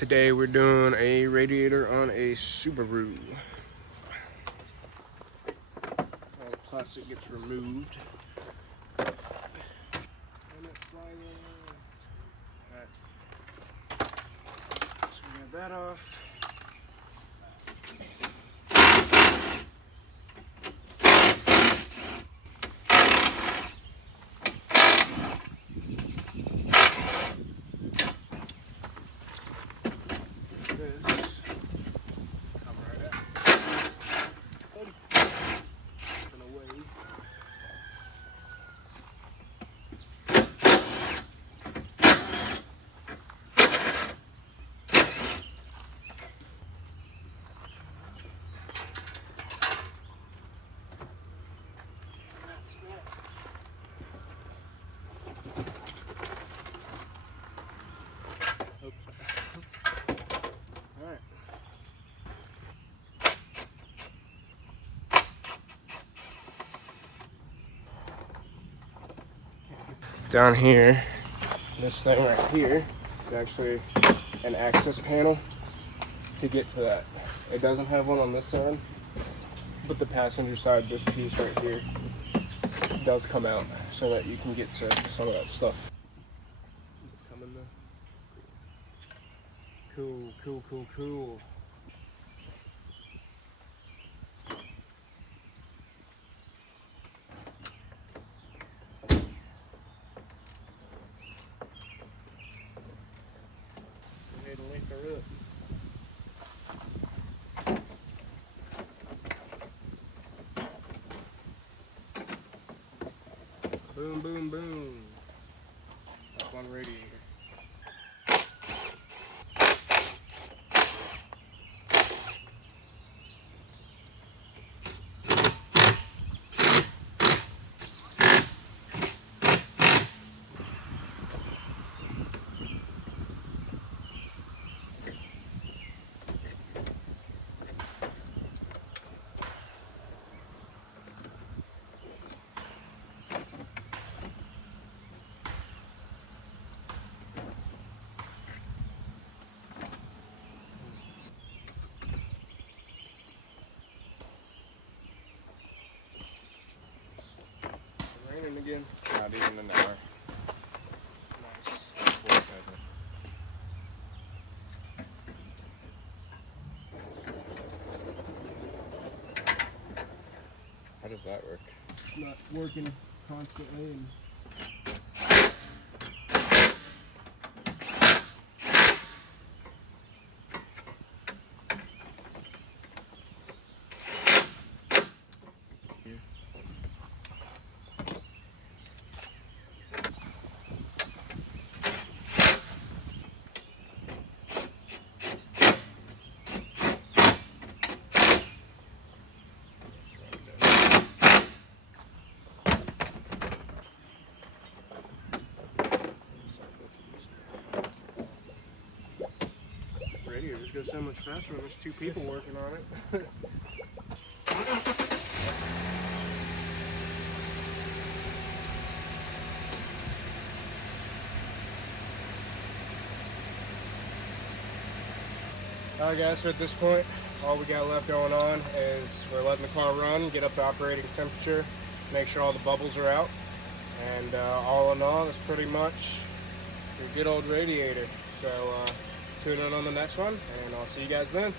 Today we're doing a radiator on a Subaru. All the plastic gets removed. And it's flying away. Alright. So we got that off. Down here, this thing right here is actually an access panel to get to that. It doesn't have one on this side, but the passenger side, this piece right here, does come out so that you can get to some of that stuff. It's coming though. Cool, cool, cool, cool. Boom, boom, boom. That's one radiator. Raining again. Not even an hour. Nice. How does that work? It's not working constantly. And radiators go so much faster when there's two people working on it. Alright guys, so at this point, all we got left going on is we're letting the car run, get up to operating temperature, make sure all the bubbles are out, and all in all, it's pretty much your good old radiator. So tune in on the next one, and I'll see you guys then.